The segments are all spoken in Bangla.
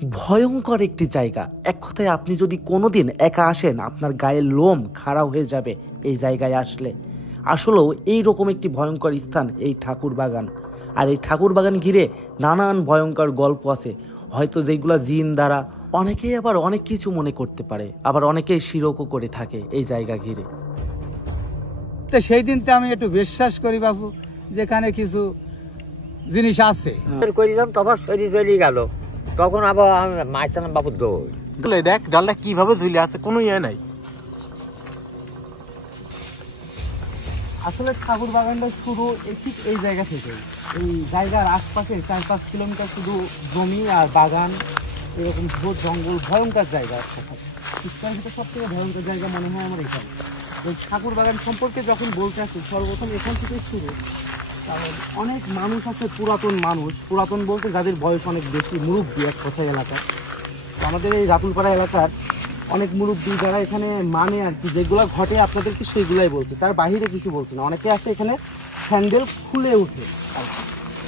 ভয়ঙ্কর একটি জায়গা। এক কথায় আপনি যদি কোনোদিন একা আসেন আপনার গায়ের লোম খাড়া হয়ে যাবে এই জায়গায় আসলে। আসলেও এইরকম একটি ভয়ঙ্কর স্থান এই ঠাকুর বাগান। আর এই ঠাকুর বাগান ঘিরে নানান ভয়ঙ্কর গল্প আছে, হয়তো যেগুলো জিন দ্বারা। অনেকেই আবার অনেক কিছু মনে করতে পারে, আবার অনেকেই শিরকও করে থাকে এই জায়গা ঘিরে। তো সেই দিন তো আমি একটু বিশ্বাস করি বাবু, যেখানে কিছু জিনিস আছে করিলাম, তখন শরীর চলে গেল, তখন আবার মাইছিলাম বাবু দৌড়। দেখ ডালটা কিভাবে ঝুলে আছে, কোনো ইয়ে নাই। আসলে ঠাকুর বাগানটা শুরু ঠিক এই জায়গা থেকে। এই জায়গার আশপাশে 4-5 কিলোমিটার শুধু জমি আর বাগান, এরকম ঝোড় জঙ্গল, ভয়ঙ্কর জায়গা। শীতকাল থেকে সব থেকে ভয়ঙ্কর জায়গা মনে হয় আমার এখানে। এই ঠাকুর বাগান সম্পর্কে যখন বলতে আসি, সর্বপ্রথম এখান থেকে শুরু। কারণ অনেক মানুষ আছে, পুরাতন মানুষ, পুরাতন বলতে যাদের বয়স অনেক বেশি, মুরব্বী এক কথায় এলাকায়। তো আমাদের এই রাতুলপাড়া এলাকার অনেক মুরব্বী যারা এখানে মানে আর কি, যেগুলো ঘটে আপনাদেরকে সেইগুলাই বলছে, তার বাহিরে কিছু বলছে না। অনেকে আছে এখানে স্যান্ডেল খুলে উঠে,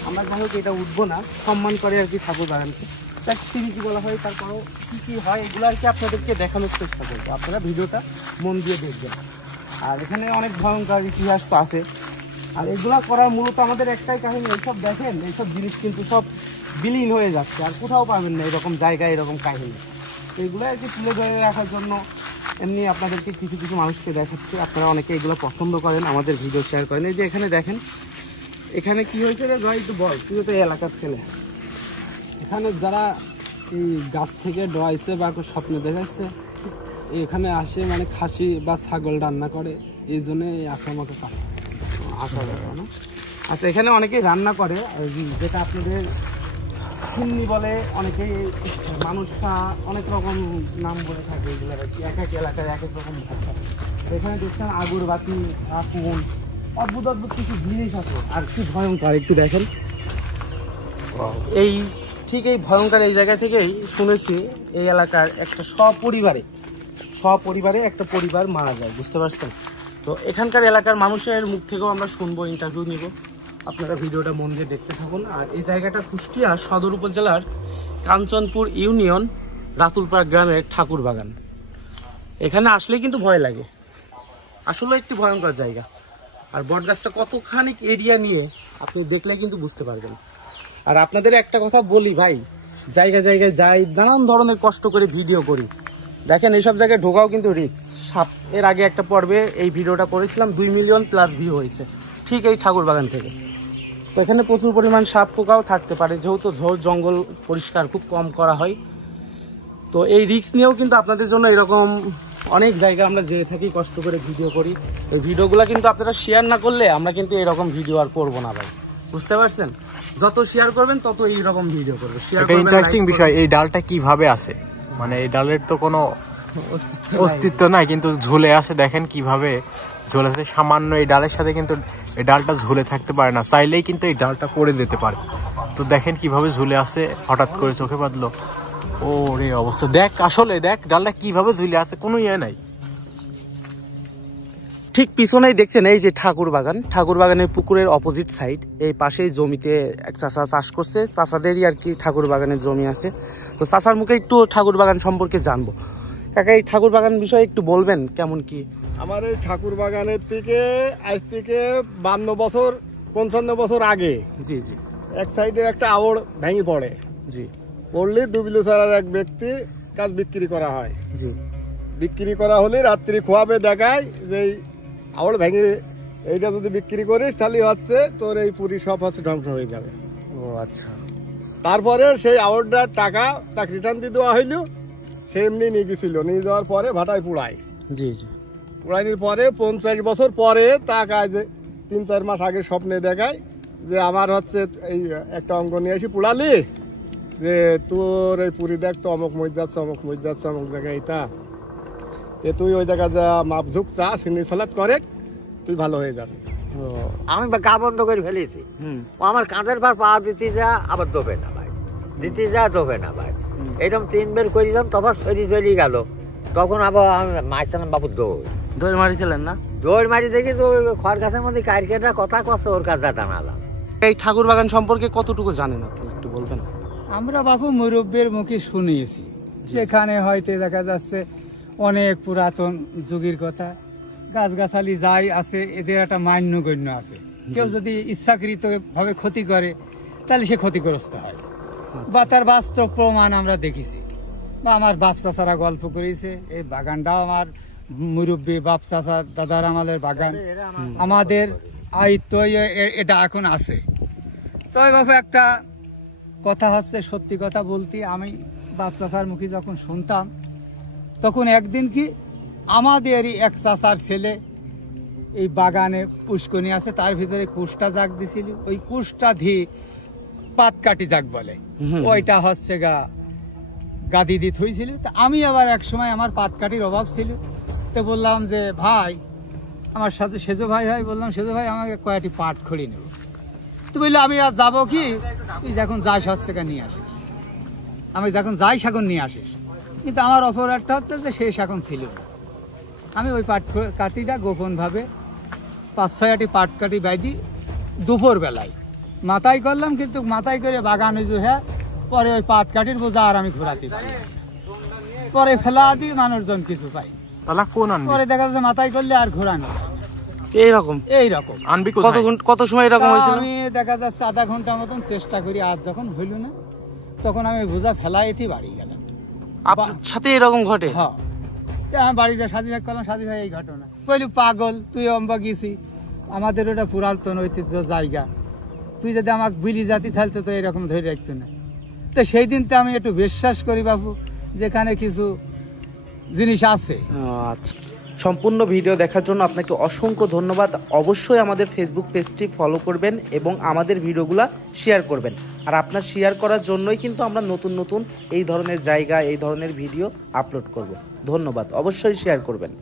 আমরা যাই হোক এটা উঠবো না, সম্মান করে আর কি ঠাকুর বাগানকে, তার সিরিজি বলা হয়। তারপরেও কী কী হয় এগুলো আর কি আপনাদেরকে দেখানোর চেষ্টা করবো, আপনারা ভিডিওটা মন দিয়ে দেখবেন। আর এখানে অনেক ভয়ঙ্কর ইতিহাস তো আছে। আর এগুলো করার মূলত আমাদের একটাই কাহিনী, এইসব দেখেন, এইসব জিনিস কিন্তু সব বিলীন হয়ে যাচ্ছে, আর কোথাও পাবেন না এরকম জায়গায় এরকম কাহিনী। তো এগুলো আর কি তুলে ধরে রাখার জন্য এমনি আপনাদেরকে কিছু কিছু মানুষকে দেখাচ্ছে। আপনারা অনেকে এগুলো পছন্দ করেন, আমাদের ভিডিও শেয়ার করেন। এই যে এখানে দেখেন, এখানে কি হয়েছে রে ভাই, একটু বল, তুই তো এলাকার ছেলে। এখানে যারা এই গাছ থেকে ডরাইছে বা স্বপ্নে দেখাচ্ছে, এখানে আসে মানে খাসি বা ছাগল রান্না করে, এই জন্য এই আঁকামাকে আসা যাবে না। আচ্ছা, এখানে অনেকেই রান্না করে, যেটা আপনাদের চিমনি বলে, অনেকেই মানুষরা অনেক রকম নাম বলে থাকে এগুলো আর কি, এক এক এলাকায় এক এক রকম ভাষা। এখানে দেখছেন আগরবাতি, আগুন, অদ্ভুত অদ্ভুত কিছু জিনিস আছে। আর কি ভয়ঙ্কর একটু দেখেন। এই ঠিক এই ভয়ঙ্কর এই জায়গা থেকেই শুনেছি এই এলাকার একটা সপরিবারে একটা পরিবার মারা যায়, বুঝতে পারছেন? তো এখানকার এলাকার মানুষের মুখ থেকেও আমরা শুনবো, ইন্টারভিউ নিব। আপনারা ভিডিওটা মন দিয়ে দেখতে থাকুন। আর এই জায়গাটা কুষ্টিয়া সদর উপজেলার কাঞ্চনপুর ইউনিয়ন রাতুলপাড়া গ্রামের ঠাকুর বাগান। এখানে আসলে কিন্তু ভয় লাগে, আসলে একটি ভয়ঙ্কর জায়গা। আর বটগাছটা কতখানি এরিয়া নিয়ে আপনি দেখলে কিন্তু বুঝতে পারবেন। আর আপনাদের একটা কথা বলি ভাই, জায়গায় যাই, নানান ধরনের কষ্ট করে ভিডিও করি, দেখেন এইসব জায়গায় ঢোকাও কিন্তু রিস্ক। সাপ, এর আগে একটা পর্বে এই ভিডিওটা করেছিলাম, 2 মিলিয়ন প্লাস ভিউ হয়েছে, ঠিক এই ঠাকুর বাগান থেকে। তো এখানে প্রচুর পরিমাণ সাপ পোকাও থাকতে পারে, যেহেতু ঝোড় জঙ্গল পরিষ্কার খুব কম করা হয়। তো এই রিস্ক নিয়েও কিন্তু আপনাদের জন্য এরকম অনেক জায়গা আমরা যেয়ে থাকি, কষ্ট করে ভিডিও করি। এই ভিডিওগুলো কিন্তু আপনারা শেয়ার না করলে আমরা কিন্তু এরকম ভিডিও আর করবো না ভাই, বুঝতে পারছেন? যত শেয়ার করবেন তত এইরকম ভিডিও করবো। এটা ইন্টারেস্টিং বিষয়, এই ডালটা কিভাবে আছে, মানে এই ডালের তো কোনো অস্তিত্ব নাই, কিন্তু ঝুলে আছে। দেখেন কিভাবে ঝুলে আছে, সামান্য এই ডালের সাথে কিন্তু এই ডালটা ঝুলে থাকতে পারে না, চাইলেই কিন্তু এই ডালটা পড়ে যেতে পারে। তো দেখেন কিভাবে ঝুলে আছে, হঠাৎ করে চোখে বাঁধলো, ও রে অবস্থা দেখ, আসলে দেখ ডালটা কিভাবে ঝুলে আছে, কোনো ইয়ে নাই। ঠিক পিছনেই দেখছেন এই যে ঠাকুর বাগানের পুকুরের অপোজিট সাইড, এই পাশেই জমিতে এক চাচা চাষ করছে, চাচাদেরই আর কি ঠাকুর বাগানের জমি আছে। তো চাচার মুখে একটু ঠাকুর বাগান সম্পর্কে জানবো। কাকা, এই ঠাকুর বাগান বিষয়ে একটু বলবেন কেমন কি? আমার এই ঠাকুর বাগানের থেকে আজ থেকে 52-55 বছর আগে জি এক সাইডের একটা আওড় ভেঙে পড়ে। জি। পড়লে দুবিলু ছাড়ার এক ব্যক্তি কাজ বিক্রি করা হয়। জি। বিক্রি করা হলে রাত্রি খোয়াবে দেখায় যে আওড় ভেঙে এইটা যদি বিক্রি করিস তাহলে হচ্ছে তোর এই পুরি সব হচ্ছে ধ্বংস হয়ে যাবে। ও আচ্ছা। তারপরে সেই আওড়টার টাকা তাকে রিটার্ন দিয়ে দেওয়া হইল, সে এমনি নিয়ে গেছিল, নিয়ে যাওয়ার পরে ভাটায় পুড়ায়। জি। পুড়াইনির পরে 50 বছর পরে তাকে 3-4 মাস আগে স্বপ্নে দেখায় যে আমার হচ্ছে এই একটা অঙ্গ নিয়ে এসে পুড়ালি, যে তোর এই পুরী দেখ তো অমুক মজ যাচ্ছে অমুক জায়গায় এটা, তুই ওই জায়গায় যা মাপ ঝুঁক চা সিন্নি সালাদ করে তুই ভালো হয়ে যাবে। আমি গা বন্ধ করে ফেলেছি, ও আমার কাঁধের ভার পা দিতে যা আবার দোবে না ভাই, এরকম 3 বের করিলাম, তখন শরীর চলে গেল, তখন আবার আমি মাইছিলাম বাবু দৌড় মারিছিলেন না? দৌড় মারি দেখি তো খড় গাছের মধ্যে কারকেটা কথা কষ্ট, ওর কাছে জানালাম। এই ঠাকুর বাগান সম্পর্কে কতটুকু জানেন আপনি একটু বলবেন? আমরা বাপু মুরব্বীর মুখে শুনিয়েছি, যেখানে হয়তো দেখা যাচ্ছে অনেক পুরাতন যুগের কথা, গাছগাছালি যাই আছে এদের একটা মান্যগণ্য আছে। কেউ যদি ইচ্ছাকৃত ভাবে ক্ষতি করে তাহলে সে ক্ষতিগ্রস্ত হয়, বা তার বাস্তব প্রমাণ আমরা দেখেছি, বা আমার বাপ চাচারা গল্প করেছে। এই বাগানটাও আমার মুরব্বী বাপ চাচা দাদার আমাদের বাগান, আমাদের আয়ত্ত এটা এখন আছে। তবে বাপু একটা কথা হচ্ছে, সত্যি কথা বলতে, আমি বাপ চাচার মুখে যখন শুনতাম তখন একদিন কি আমাদেরই এক চাচার ছেলে এই বাগানে পুষ্কনি আছে, তার ভিতরে কুষ্টা জাগ দিছিল। ওই কুষ্টা ধি পাতকাটি জাগ বলে, ওইটা হচ্ছে গাদি দিত হয়েছিল। তা আমি আবার এক সময় আমার পাতকাটির অভাব ছিল, তো বললাম যে ভাই, আমার সাথে সেজো ভাই হয়, বললাম সেজো ভাই আমাকে কয়েকটি পাট খড়ি নেব। তো বললো আমি আর যাবো কি, তুই যখন যাস হচ্ছে নিয়ে আসিস। আমি যখন যাই সেখন নিয়ে আসিস। কিন্তু আমার অপরাধটা হচ্ছে যে শেষ এখন ছিল না। আমি ওই পাট কাটিটা গোপনভাবে 5-6টি পাট কাটি বাইদি দুপুর বেলায় মাথায় করলাম, কিন্তু মাথায় করে বাগানে যে হ্যাঁ, পরে ওই পাট কাঠির বোঝা আর আমি ঘোরাতে পারি, পরে ফেলা দিই, মানুষজন কিছু পাই। পরে দেখা যাচ্ছে মাথায় করলে আর ঘোরানো এইরকম কত সময় এরকম হয়েছিল। আমি দেখা যাচ্ছে আধা ঘন্টা মতন চেষ্টা করি, আজ যখন হইল না তখন আমি বোঝা ফেলাইতে বাড়ি গেলাম। আপনার সাথে এরকম ঘটে? হ্যাঁ, আমি বাড়িতে সাথী ভাই করলাম, সাথী ভাই এই ঘটনা বলি, পাগল তুই অম্বা গেছি, আমাদের ওটা পুরাতন ঐতিহ্য জায়গা, তুই যদি আমাকে বিলি জাতি থাকতো তো এরকম ধরে রাখতো না। তো সেই দিন তো আমি একটু বিশ্বাস করি বাবু, যেখানে কিছু জিনিস আছে। আচ্ছা, সম্পূর্ণ ভিডিও দেখার জন্য আপনাকে অসংখ্য ধন্যবাদ। অবশ্যই আমাদের ফেসবুক পেজটি ফলো করবেন এবং আমাদের ভিডিওগুলো শেয়ার করবেন। আর আপনার শেয়ার করার জন্যই কিন্তু আমরা নতুন নতুন এই ধরনের জায়গা, এই ধরনের ভিডিও আপলোড করব। ধন্যবাদ, অবশ্যই শেয়ার করবেন।